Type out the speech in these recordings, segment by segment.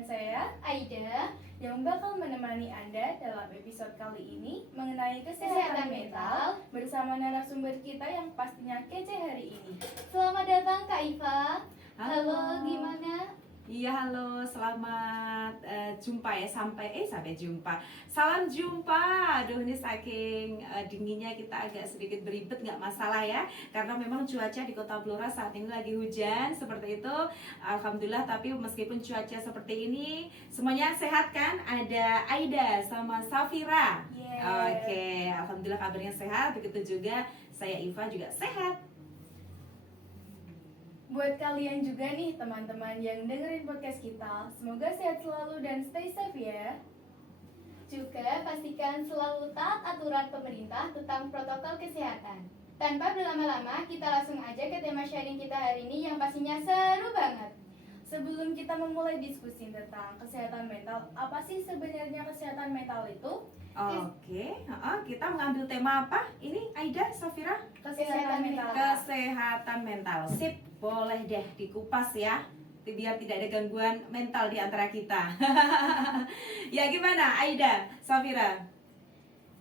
dan saya Aida yang bakal menemani Anda dalam episode kali ini mengenai kesehatan mental bersama narasumber kita yang pastinya kece hari ini. Selamat datang Kak Iva. Halo, gimana? Iya, halo, selamat jumpa ya, sampai jumpa. Salam jumpa. Aduh, ini saking dinginnya kita agak sedikit beribet, nggak masalah ya. Karena memang cuaca di Kota Blora saat ini lagi hujan, seperti itu. Alhamdulillah, tapi meskipun cuaca seperti ini, semuanya sehat kan? Ada Aida sama Safira. Oke, alhamdulillah kabarnya sehat. Begitu juga saya Iva juga sehat. Buat kalian juga nih teman-teman yang dengerin podcast kita, semoga sehat selalu dan stay safe ya. Juga pastikan selalu taat aturan pemerintah tentang protokol kesehatan. Tanpa berlama-lama, kita langsung aja ke tema sharing kita hari ini yang pastinya seru banget. Sebelum kita memulai diskusi tentang kesehatan mental, apa sih sebenarnya kesehatan mental itu? Oke, kita mengambil tema apa? Ini Aida, Safira? Kesehatan mental. Kesehatan mental. Sip, boleh deh dikupas ya. Biar tidak ada gangguan mental di antara kita. Ya gimana Aida, Safira?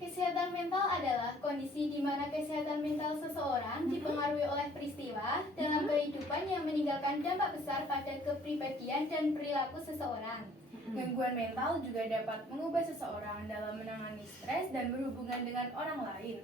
Kesehatan mental adalah kondisi di mana kesehatan mental seseorang dipengaruhi oleh peristiwa dalam kehidupan yang meninggalkan dampak besar pada kepribadian dan perilaku seseorang. Gangguan mental juga dapat mengubah seseorang dalam menangani stres dan berhubungan dengan orang lain.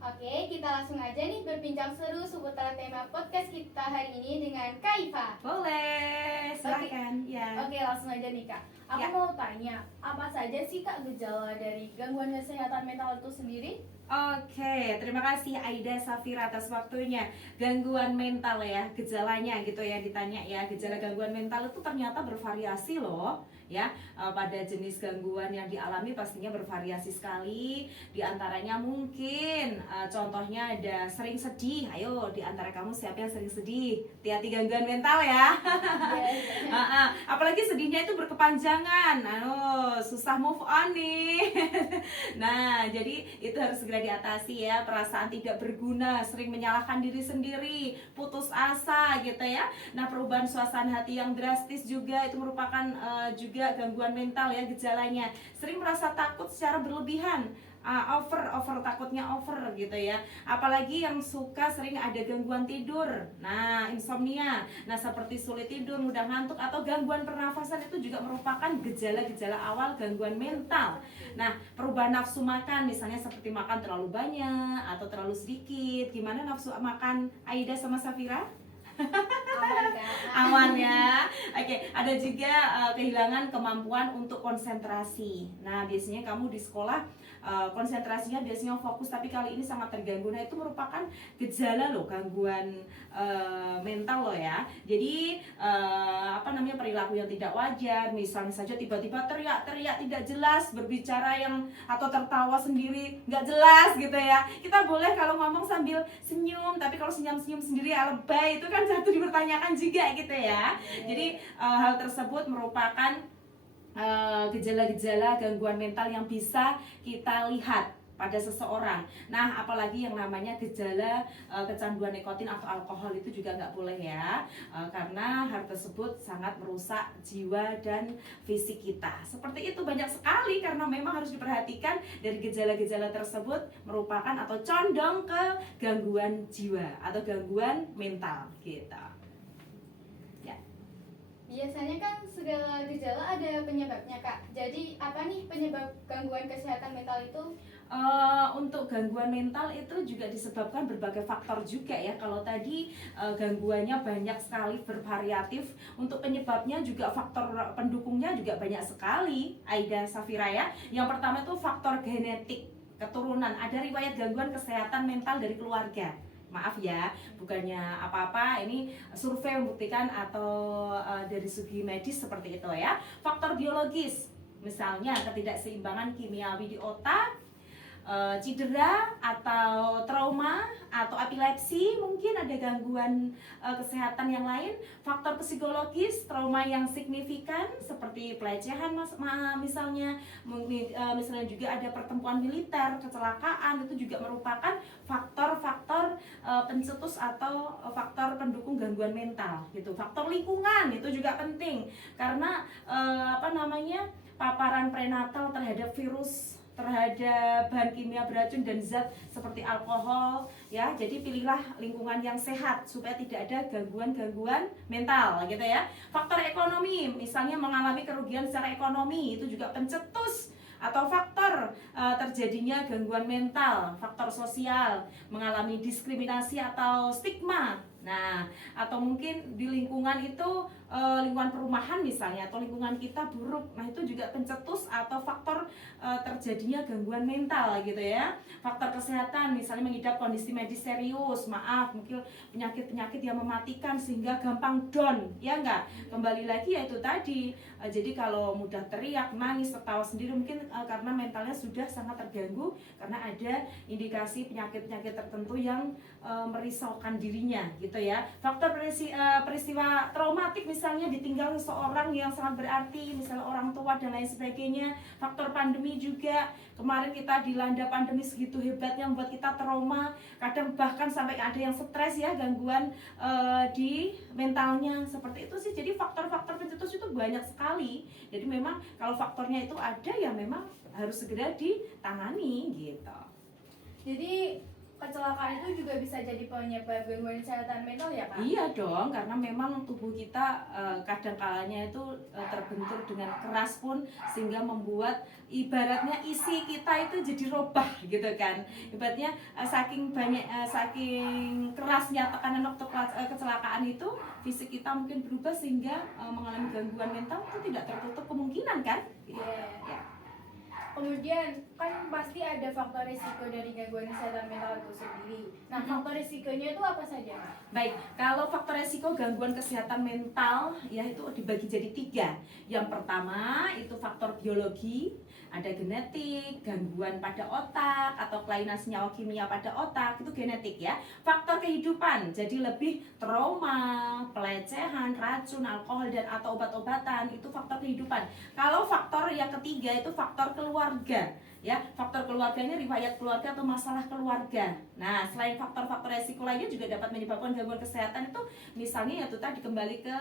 Oke, kita langsung aja nih berbincang seru seputar tema podcast kita hari ini dengan Kak Iva. Boleh, silakan. Ya. Oke, langsung aja nih Kak. Aku mau tanya, apa saja sih Kak gejala dari gangguan kesehatan mental itu sendiri? Oke, terima kasih Aida Safira atas waktunya. Gangguan mental ya, gejalanya gitu ya ditanya ya. Gejala gangguan mental itu ternyata bervariasi loh ya. Pada jenis gangguan yang dialami pastinya bervariasi sekali. Di antaranya mungkin contohnya ada sering sedih. Ayo, di antara kamu siapa yang sering sedih? Hati-hati gangguan mental ya. Apalagi sedihnya itu berkepanjangan. Susah move on nih. Nah, jadi itu harus segera diatasi ya. Perasaan tidak berguna, sering menyalahkan diri sendiri, putus asa gitu ya. Nah, perubahan suasana hati yang drastis juga itu merupakan juga gangguan mental ya gejalanya. Sering merasa takut secara berlebihan, over takutnya over gitu ya. Apalagi yang suka sering ada gangguan tidur. Nah, insomnia. Nah, seperti sulit tidur, mudah ngantuk atau gangguan pernafasan itu juga merupakan gejala-gejala awal gangguan mental. Nah, perubahan nafsu makan misalnya seperti makan terlalu banyak atau terlalu sedikit. Gimana nafsu makan Aida sama Safira? Aman Kak. Aman ya. Oke, ada juga kehilangan kemampuan untuk konsentrasi. Nah, biasanya kamu di sekolah konsentrasinya biasanya fokus, tapi kali ini sangat terganggu. Nah, itu merupakan gejala loh gangguan mental loh ya. Jadi perilaku yang tidak wajar, misalnya saja tiba-tiba teriak-teriak tidak jelas, berbicara yang atau tertawa sendiri nggak jelas gitu ya. Kita boleh kalau ngomong sambil senyum, tapi kalau senyum-senyum sendiri lebay itu kan satu dipertanyakan juga gitu ya. Jadi hal tersebut merupakan gejala-gejala gangguan mental yang bisa kita lihat pada seseorang. Nah, apalagi yang namanya gejala kecanduan nikotin atau alkohol itu juga nggak boleh ya, karena hal tersebut sangat merusak jiwa dan fisik kita. Seperti itu banyak sekali, karena memang harus diperhatikan dari gejala-gejala tersebut merupakan atau condong ke gangguan jiwa atau gangguan mental gitu. Biasanya kan segala gejala ada penyebabnya Kak. Jadi apa nih penyebab gangguan kesehatan mental itu? Untuk gangguan mental itu juga disebabkan berbagai faktor juga ya. Kalau tadi gangguannya banyak sekali, bervariatif. Untuk penyebabnya juga faktor pendukungnya juga banyak sekali, Aida, Safira ya. Yang pertama itu faktor genetik, keturunan. Ada riwayat gangguan kesehatan mental dari keluarga. Maaf ya, bukannya apa-apa, ini survei membuktikan atau dari segi medis seperti itu ya. Faktor biologis, misalnya ketidakseimbangan kimiawi di otak, cedera atau trauma atau epilepsi, mungkin ada gangguan kesehatan yang lain, faktor psikologis, trauma yang signifikan seperti pelecehan misalnya, misalnya juga ada pertempuran militer, kecelakaan, itu juga merupakan faktor-faktor pencetus atau faktor pendukung gangguan mental gitu. Faktor lingkungan itu juga penting karena paparan prenatal terhadap virus, terhadap bahan kimia beracun dan zat seperti alkohol ya. Jadi pilihlah lingkungan yang sehat supaya tidak ada gangguan-gangguan mental gitu ya. Faktor ekonomi, misalnya mengalami kerugian secara ekonomi, itu juga pencetus atau faktor terjadinya gangguan mental. Faktor sosial, mengalami diskriminasi atau stigma. Nah, atau mungkin di lingkungan itu lingkungan perumahan misalnya, atau lingkungan kita buruk. Nah, itu juga pencetus atau faktor terjadinya gangguan mental gitu ya. Faktor kesehatan, misalnya mengidap kondisi medis serius, mungkin penyakit-penyakit yang mematikan sehingga gampang down, ya enggak? Kembali lagi ya itu tadi. Jadi kalau mudah teriak, nangis, tertawa sendiri mungkin karena mentalnya sudah sangat terganggu karena ada indikasi penyakit-penyakit tertentu yang merisaukan dirinya gitu ya. Faktor peristiwa traumatik, misalnya ditinggal seseorang yang sangat berarti, misalnya orang tua dan lain sebagainya. Faktor pandemi juga, kemarin kita dilanda pandemi segitu hebatnya membuat kita trauma, kadang bahkan sampai ada yang stres ya, gangguan di mentalnya seperti itu sih. Jadi faktor-faktor pencetus itu banyak sekali. Jadi memang kalau faktornya itu ada ya memang harus segera ditangani gitu. Jadi kecelakaan itu juga bisa jadi penyebab gangguan kesehatan mental ya Kak? Iya dong, karena memang tubuh kita kadang kalanya itu terbentur dengan keras pun sehingga membuat ibaratnya isi kita itu jadi robah gitu kan. Ibaratnya saking kerasnya tekanan waktu kecelakaan itu, fisik kita mungkin berubah sehingga mengalami gangguan mental itu tidak tertutup kemungkinan kan? Yeah. Kemudian kan pasti ada faktor risiko dari gangguan kesehatan mental itu sendiri. Nah, faktor risikonya itu apa saja? Baik, kalau faktor risiko gangguan kesehatan mental ya itu dibagi jadi 3. Yang pertama itu faktor biologi, ada genetik, gangguan pada otak atau kelainan senyawa kimia pada otak, itu genetik ya. Faktor kehidupan, jadi lebih trauma, pelecehan, racun, alkohol dan atau obat-obatan, itu faktor kehidupan. Kalau faktor yang ketiga itu faktor keluarga ya. Faktor keluarga ini riwayat keluarga atau masalah keluarga. Nah, selain faktor-faktor resiko lainnya juga dapat menyebabkan gangguan kesehatan itu, misalnya itu tadi kembali ke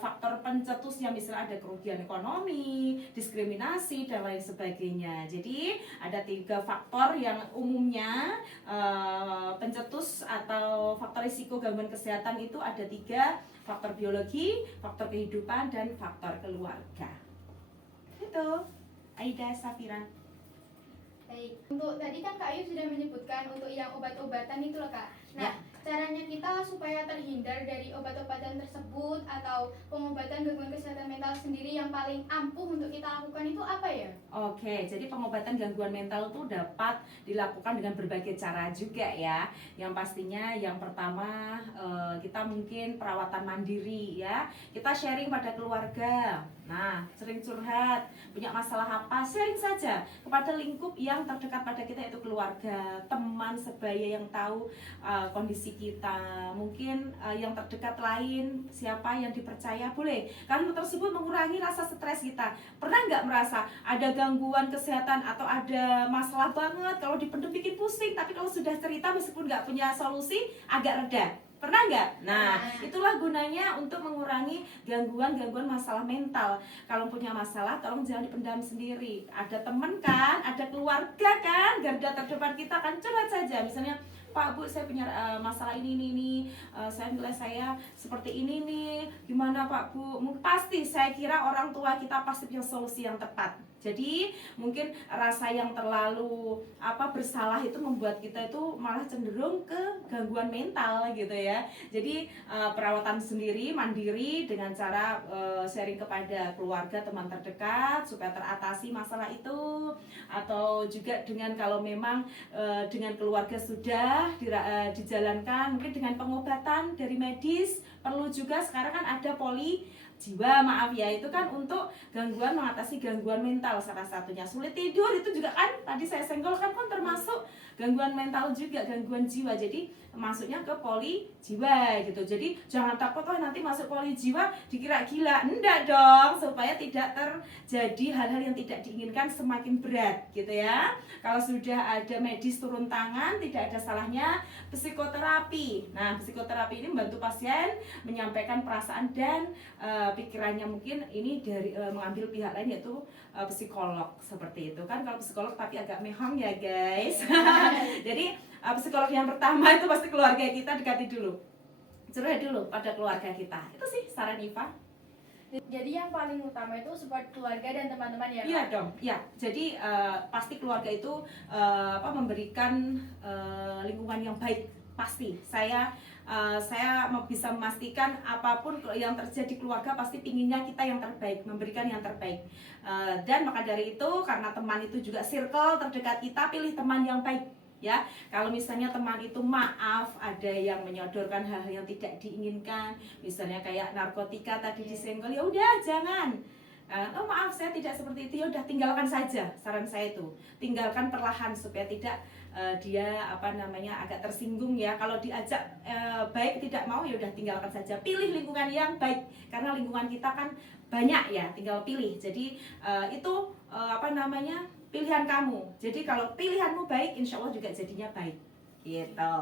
faktor pencetusnya, misalnya ada kerugian ekonomi, diskriminasi dan lain sebagainya. Jadi ada 3 faktor yang umumnya pencetus atau faktor risiko gangguan kesehatan itu ada 3, faktor biologi, faktor kehidupan dan faktor keluarga. Itu Aida Safira. Baik, untuk tadi kan Kak Ayu sudah menyebutkan untuk yang obat-obatan itu loh Kak. Nah, caranya kita supaya terhindar dari obat-obatan tersebut atau pengobatan gangguan kesehatan mental sendiri yang paling ampuh untuk kita lakukan itu apa ya? Oke, jadi pengobatan gangguan mental itu dapat dilakukan dengan berbagai cara juga ya. Yang pastinya yang pertama kita mungkin perawatan mandiri ya. Kita sharing pada keluarga. Nah, sering curhat, punya masalah apa, sharing saja kepada lingkup yang terdekat pada kita, yaitu keluarga, teman sebaya yang tahu kondisi kita. Mungkin yang terdekat lain, siapa yang dipercaya, boleh. Karena tersebut mengurangi rasa stres kita. Pernah nggak merasa ada gangguan kesehatan atau ada masalah banget, kalau dipendam bikin pusing, tapi kalau sudah cerita meskipun nggak punya solusi, agak reda. Pernah nggak? Nah, itulah gunanya untuk mengurangi gangguan-gangguan masalah mental. Kalau punya masalah, tolong jangan dipendam sendiri. Ada teman kan, ada keluarga kan, garda terdepan kita kan, curhat saja. Misalnya, Pak, Bu, saya punya masalah ini. Saya nilai saya seperti ini nih. Gimana Pak, Bu? Pasti, saya kira orang tua kita pasti punya solusi yang tepat. Jadi mungkin rasa yang terlalu bersalah itu membuat kita itu malah cenderung ke gangguan mental gitu ya. Jadi perawatan sendiri mandiri dengan cara sharing kepada keluarga, teman terdekat supaya teratasi masalah itu, atau juga dengan kalau memang dengan keluarga sudah dijalankan mungkin dengan pengobatan dari medis. Perlu juga sekarang kan ada poli jiwa, itu kan untuk mengatasi gangguan mental, salah satunya sulit tidur, itu juga kan tadi saya senggol kan termasuk gangguan mental juga, gangguan jiwa. Jadi masuknya ke poli jiwa gitu. Jadi jangan takut nanti masuk poli jiwa dikira gila. Enggak dong, supaya tidak terjadi hal-hal yang tidak diinginkan semakin berat gitu ya. Kalau sudah ada medis turun tangan, tidak ada salahnya psikoterapi. Nah, psikoterapi ini membantu pasien menyampaikan perasaan dan pikirannya. Mungkin ini dari mengambil pihak lain, yaitu psikolog seperti itu kan. Kalau psikolog tapi agak mehong ya guys. Jadi psikolog yang pertama itu pasti keluarga kita, dekati dulu, curhat dulu pada keluarga kita. Itu sih saran Iva. Jadi yang paling utama itu support keluarga dan teman-teman ya, Kak? Iya dong, ya. Jadi pasti keluarga itu memberikan lingkungan yang baik, pasti. Saya bisa memastikan apapun yang terjadi keluarga pasti pinginnya kita yang terbaik, memberikan yang terbaik. Dan maka dari itu, karena teman itu juga circle terdekat kita, pilih teman yang baik. Ya, kalau misalnya teman itu maaf, ada yang menyodorkan hal-hal yang tidak diinginkan, misalnya kayak narkotika tadi disenggol, ya udah jangan. Oh maaf, saya tidak seperti itu, ya udah tinggalkan saja. Saran saya itu tinggalkan perlahan supaya tidak dia agak tersinggung ya. Kalau diajak baik tidak mau, ya udah tinggalkan saja. Pilih lingkungan yang baik, karena lingkungan kita kan banyak ya, tinggal pilih. Jadi itu pilihan kamu. Jadi kalau pilihanmu baik, insya Allah juga jadinya baik gitu.